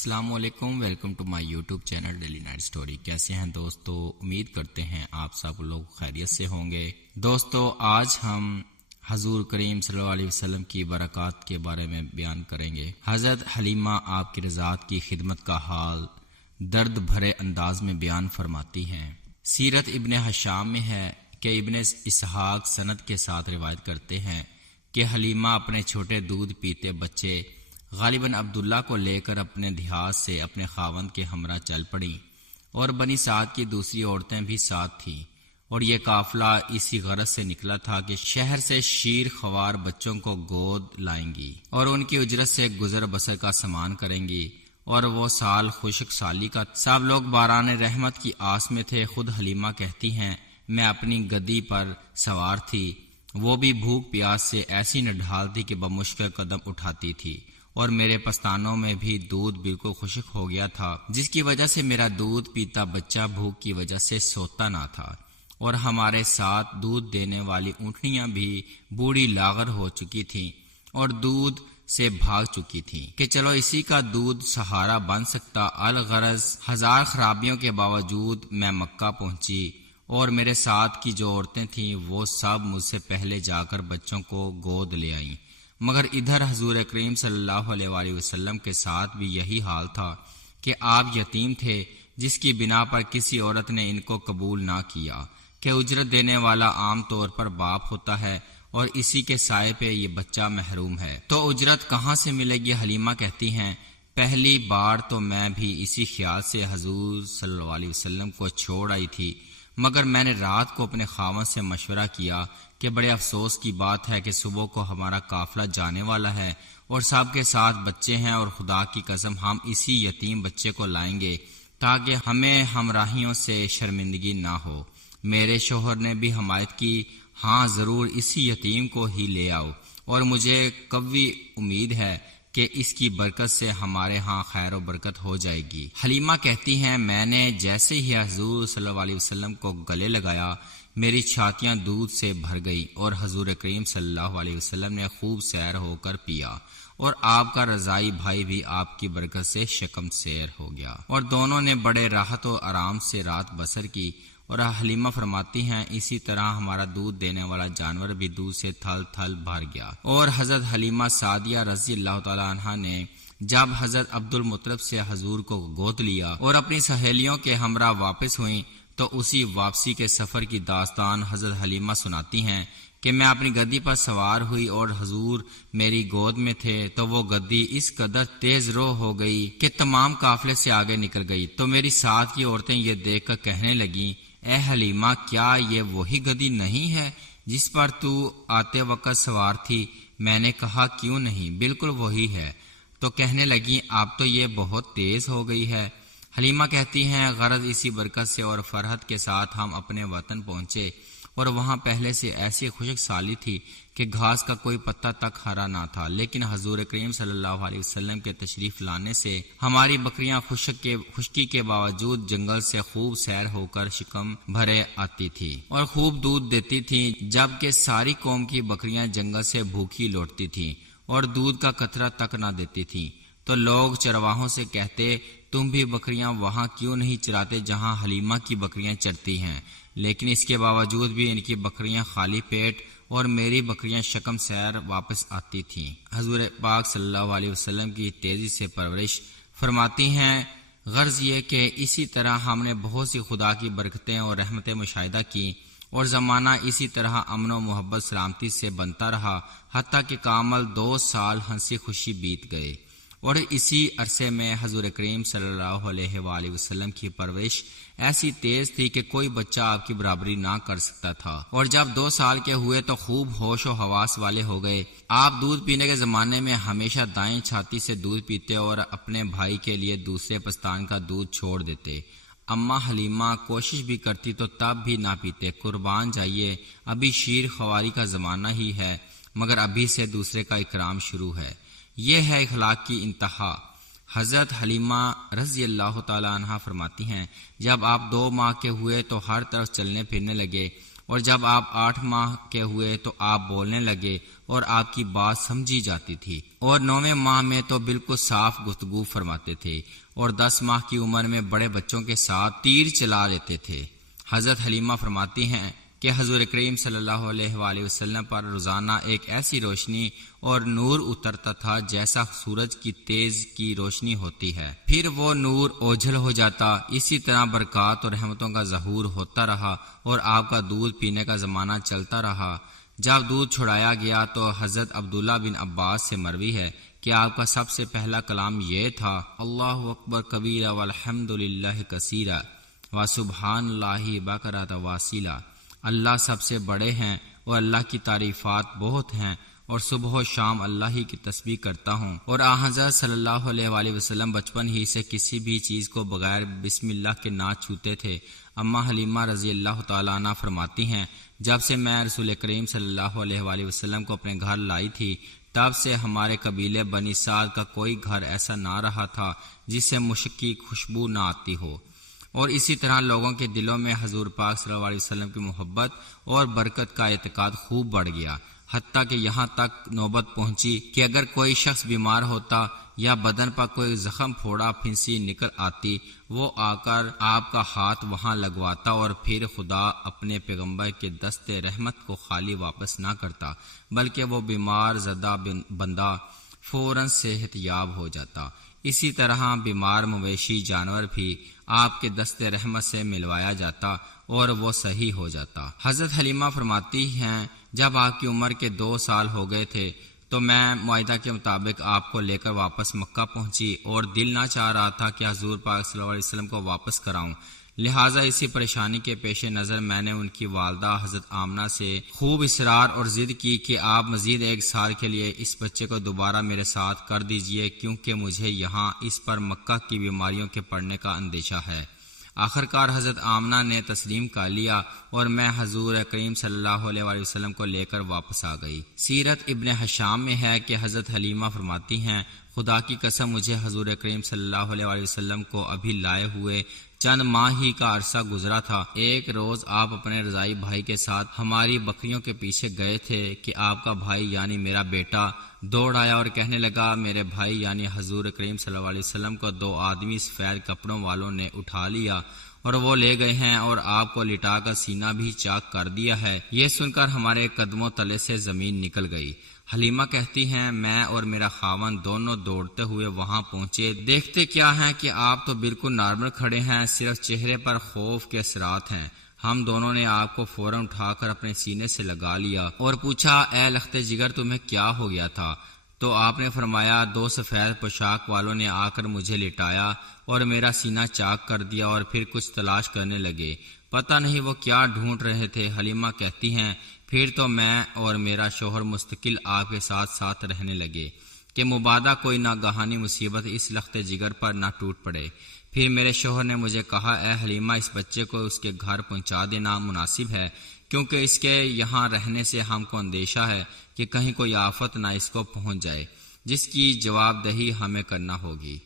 السلام علیکم، welcome to my YouTube channel daily night story. کیسے ہیں دوستو؟ امید کرتے ہیں آپ سب لوگ خیریت سے ہوں گے۔ دوستو آج ہم حضور کریم صلی اللہ علیہ وسلم کی برکات کے بارے میں بیان کریں گے۔ حضرت حلیمہ آپ کی رضاعت کی خدمت کا حال درد بھرے انداز میں بیان فرماتی ہیں۔ سیرت ابن ہشام میں ہے کہ ابن اسحاق سند کے ساتھ روایت کرتے ہیں کہ حلیمہ اپنے چھوٹے دودھ پیتے بچے غالباً عبداللہ کو لے کر اپنے دیہات سے اپنے خاوند کے ہمراہ چل پڑیں، اور بنی سعد کی دوسری عورتیں بھی ساتھ تھیں، اور یہ قافلہ اسی غرض سے نکلا تھا کہ شہر سے شیر خوار بچوں کو گود لائیں گی اور ان کی اجرت سے گزر بسر کا سامان کریں گی، اور وہ سال خشک سالی کا سب لوگ باران رحمت کی آس میں تھے۔ خود حلیمہ کہتی ہیں میں اپنی گدی پر سوار تھی، وہ بھی بھوک پیاس سے ایسی نڈھال تھی کہ بمشکل قدم اٹھاتی تھی، اور میرے پستانوں میں بھی دودھ بالکل خشک ہو گیا تھا، جس کی وجہ سے میرا دودھ پیتا بچہ بھوک کی وجہ سے سوتا نہ تھا، اور ہمارے ساتھ دودھ دینے والی اونٹنیاں بھی بوڑھی لاغر ہو چکی تھیں اور دودھ سے بھاگ چکی تھیں کہ چلو اسی کا دودھ سہارا بن سکتا۔ الغرض ہزار خرابیوں کے باوجود میں مکہ پہنچی، اور میرے ساتھ کی جو عورتیں تھیں وہ سب مجھ سے پہلے جا کر بچوں کو گود لے آئیں، مگر ادھر حضور کریم صلی اللہ علیہ وآلہ وسلم کے ساتھ بھی یہی حال تھا کہ آپ یتیم تھے، جس کی بنا پر کسی عورت نے ان کو قبول نہ کیا کہ اجرت دینے والا عام طور پر باپ ہوتا ہے، اور اسی کے سائے پہ یہ بچہ محروم ہے، تو اجرت کہاں سے ملے گی؟ حلیمہ کہتی ہیں پہلی بار تو میں بھی اسی خیال سے حضور صلی اللہ علیہ وسلم کو چھوڑ آئی تھی، مگر میں نے رات کو اپنے خاوند سے مشورہ کیا کہ بڑے افسوس کی بات ہے کہ صبح کو ہمارا قافلہ جانے والا ہے اور سب کے ساتھ بچے ہیں، اور خدا کی قسم ہم اسی یتیم بچے کو لائیں گے تاکہ ہمیں ہمراہیوں سے شرمندگی نہ ہو۔ میرے شوہر نے بھی حمایت کی، ہاں ضرور اسی یتیم کو ہی لے آؤ، اور مجھے قوی امید ہے کہ اس کی برکت سے ہمارے ہاں خیر و برکت ہو جائے گی۔ حلیمہ کہتی ہیں میں نے جیسے ہی حضور صلی اللہ علیہ وسلم کو گلے لگایا میری چھاتیاں دودھ سے بھر گئی، اور حضور کریم صلی اللہ علیہ وسلم نے خوب سیر ہو کر پیا، اور آپ کا رضائی بھائی بھی آپ کی برکت سے شکم سیر ہو گیا، اور دونوں نے بڑے راحت و آرام سے رات بسر کی۔ اور حلیمہ فرماتی ہیں اسی طرح ہمارا دودھ دینے والا جانور بھی دودھ سے تھل تھل بھر گیا۔ اور حضرت حلیمہ سعدیہ رضی اللہ تعالی عنہا نے جب حضرت عبد المطلب سے حضور کو گود لیا اور اپنی سہیلیوں کے ہمراہ واپس ہوئیں، تو اسی واپسی کے سفر کی داستان حضرت حلیمہ سناتی ہیں کہ میں اپنی گدی پر سوار ہوئی اور حضور میری گود میں تھے، تو وہ گدی اس قدر تیز رو ہو گئی کہ تمام قافلے سے آگے نکل گئی، تو میری ساتھ کی عورتیں یہ دیکھ کر کہنے لگیں اے حلیمہ کیا یہ وہی گدی نہیں ہے جس پر تو آتے وقت سوار تھی؟ میں نے کہا کیوں نہیں، بالکل وہی ہے۔ تو کہنے لگیں اب تو یہ بہت تیز ہو گئی ہے۔ حلیمہ کہتی ہیں غرض اسی برکت سے اور فرحت کے ساتھ ہم اپنے وطن پہنچے، اور وہاں پہلے سے ایسی خشک سالی تھی کہ گھاس کا کوئی پتہ تک ہرا نہ تھا، لیکن حضور کریم صلی اللہ علیہ وسلم کے تشریف لانے سے ہماری بکریاں خشکی کے باوجود جنگل سے خوب سیر ہو کر شکم بھرے آتی تھی اور خوب دودھ دیتی تھیں، جبکہ ساری قوم کی بکریاں جنگل سے بھوکی لوٹتی تھیں اور دودھ کا قطرہ تک نہ دیتی تھیں۔ تو لوگ چرواہوں سے کہتے تم بھی بکریاں وہاں کیوں نہیں چراتے جہاں حلیمہ کی بکریاں چرتی ہیں، لیکن اس کے باوجود بھی ان کی بکریاں خالی پیٹ اور میری بکریاں شکم سیر واپس آتی تھیں۔ حضور پاک صلی اللہ علیہ وسلم کی تیزی سے پرورش فرماتی ہیں غرض یہ کہ اسی طرح ہم نے بہت سی خدا کی برکتیں اور رحمتیں مشاہدہ کی، اور زمانہ اسی طرح امن و محبت سلامتی سے بنتا رہا، حتیٰ کہ کامل 2 سال ہنسی خوشی بیت گئے، اور اسی عرصے میں حضور کریم صلی اللہ علیہ وآلہ وسلم کی پرورش ایسی تیز تھی کہ کوئی بچہ آپ کی برابری نہ کر سکتا تھا، اور جب 2 سال کے ہوئے تو خوب ہوش و حواس والے ہو گئے۔ آپ دودھ پینے کے زمانے میں ہمیشہ دائیں چھاتی سے دودھ پیتے اور اپنے بھائی کے لیے دوسرے پستان کا دودھ چھوڑ دیتے۔ اماں حلیمہ کوشش بھی کرتی تو تب بھی نہ پیتے۔ قربان جائیے ابھی شیر خواری کا زمانہ ہی ہے، مگر ابھی سے دوسرے کا اکرام شروع ہے۔ یہ ہے اخلاق کی انتہا۔ حضرت حلیمہ رضی اللہ تعالی عنہا فرماتی ہیں جب آپ 2 ماہ کے ہوئے تو ہر طرف چلنے پھرنے لگے اور جب آپ 8 ماہ کے ہوئے تو آپ بولنے لگے اور آپ کی بات سمجھی جاتی تھی، اور 9ویں ماہ میں تو بالکل صاف گفتگو فرماتے تھے، اور 10 ماہ کی عمر میں بڑے بچوں کے ساتھ تیر چلا لیتے تھے۔ حضرت حلیمہ فرماتی ہیں کہ حضور کریم صلی اللہ علیہ وآلہ وسلم پر روزانہ ایک ایسی روشنی اور نور اترتا تھا جیسا سورج کی تیز کی روشنی ہوتی ہے، پھر وہ نور اوجھل ہو جاتا۔ اسی طرح برکات اور رحمتوں کا ظہور ہوتا رہا اور آپ کا دودھ پینے کا زمانہ چلتا رہا۔ جب دودھ چھڑایا گیا تو حضرت عبداللہ بن عباس سے مروی ہے کہ آپ کا سب سے پہلا کلام یہ تھا، اللہ اکبر کبیرہ والحمد للہ کثیرہ وسبحان اللہ بکرۃ واصیلا۔ اللہ سب سے بڑے ہیں اور اللہ کی تعریفات بہت ہیں، اور صبح و شام اللہ ہی کی تسبیح کرتا ہوں۔ اور حضرت صلی اللہ علیہ وآلہ وسلم بچپن ہی سے کسی بھی چیز کو بغیر بسم اللہ کے نہ چھوتے تھے۔ اماں حلیمہ رضی اللہ تعالیٰ عنہ فرماتی ہیں، جب سے میں رسول کریم صلی اللہ علیہ وآلہ وسلم کو اپنے گھر لائی تھی، تب سے ہمارے قبیلے بنی سعد کا کوئی گھر ایسا نہ رہا تھا جس سے مشک کی خوشبو نہ آتی ہو، اور اسی طرح لوگوں کے دلوں میں حضور پاک صلی اللہ علیہ وسلم کی محبت اور برکت کا اعتقاد خوب بڑھ گیا، حتیٰ کہ یہاں تک نوبت پہنچی کہ اگر کوئی شخص بیمار ہوتا یا بدن پر کوئی زخم پھوڑا پھنسی نکل آتی، وہ آ کر آپ کا ہاتھ وہاں لگواتا، اور پھر خدا اپنے پیغمبر کے دست رحمت کو خالی واپس نہ کرتا، بلکہ وہ بیمار زدہ بندہ فوراً صحت یاب ہو جاتا۔ اسی طرح بیمار مویشی جانور بھی آپ کے دست رحمت سے ملوایا جاتا اور وہ صحیح ہو جاتا۔ حضرت حلیمہ فرماتی ہیں، جب آپ کی عمر کے 2 سال ہو گئے تھے تو میں معاہدہ کے مطابق آپ کو لے کر واپس مکہ پہنچی، اور دل نہ چاہ رہا تھا کہ حضور پاک صلی اللہ علیہ وسلم کو واپس کراؤں، لہٰذا اسی پریشانی کے پیش نظر میں نے ان کی والدہ حضرت آمنہ سے خوب اصرار اور ضد کی کہ آپ مزید 1 سال کے لیے اس بچے کو دوبارہ میرے ساتھ کر دیجئے، کیونکہ مجھے یہاں اس پر مکہ کی بیماریوں کے پڑنے کا اندیشہ ہے۔ آخرکار حضرت آمنہ نے تسلیم کر لیا اور میں حضور کریم صلی اللہ علیہ وآلہ وسلم کو لے کر واپس آ گئی۔ سیرت ابن حشام میں ہے کہ حضرت حلیمہ فرماتی ہیں، خدا کی قسم مجھے حضور کریم صلی اللہ علیہ وآلہ وسلم کو ابھی لائے ہوئے چند ماہ ہی کا عرصہ گزرا تھا۔ ایک روز آپ اپنے رضائی بھائی کے ساتھ ہماری بکریوں کے پیچھے گئے تھے کہ آپ کا بھائی یعنی میرا بیٹا دوڑ آیا اور کہنے لگا، میرے بھائی یعنی حضور کریم صلی اللہ علیہ وسلم کو 2 آدمی سفید کپڑوں والوں نے اٹھا لیا اور وہ لے گئے ہیں، اور آپ کو لٹا کر سینہ بھی چاک کر دیا ہے۔ یہ سن کر ہمارے قدموں تلے سے زمین نکل گئی۔ حلیمہ کہتی ہیں، میں اور میرا خاوند دونوں دوڑتے ہوئے وہاں پہنچے، دیکھتے کیا ہیں کہ آپ تو بالکل نارمل کھڑے ہیں، صرف چہرے پر خوف کے اثرات ہیں۔ ہم دونوں نے آپ کو فوراً اٹھا کر اپنے سینے سے لگا لیا اور پوچھا، اے لخت جگر تمہیں کیا ہو گیا تھا؟ تو آپ نے فرمایا، 2 سفید پوشاک والوں نے آ کر مجھے لٹایا اور میرا سینہ چاک کر دیا اور پھر کچھ تلاش کرنے لگے، پتہ نہیں وہ کیا ڈھونڈ رہے تھے۔ حلیمہ کہتی ہیں، پھر تو میں اور میرا شوہر مستقل آپ کے ساتھ ساتھ رہنے لگے کہ مبادا کوئی ناگہانی مصیبت اس لخت جگر پر نہ ٹوٹ پڑے۔ پھر میرے شوہر نے مجھے کہا، اے حلیمہ، اس بچے کو اس کے گھر پہنچا دینا مناسب ہے، کیونکہ اس کے یہاں رہنے سے ہم کو اندیشہ ہے کہ کہیں کوئی آفت نہ اس کو پہنچ جائے، جس کی جواب دہی ہمیں کرنا ہوگی۔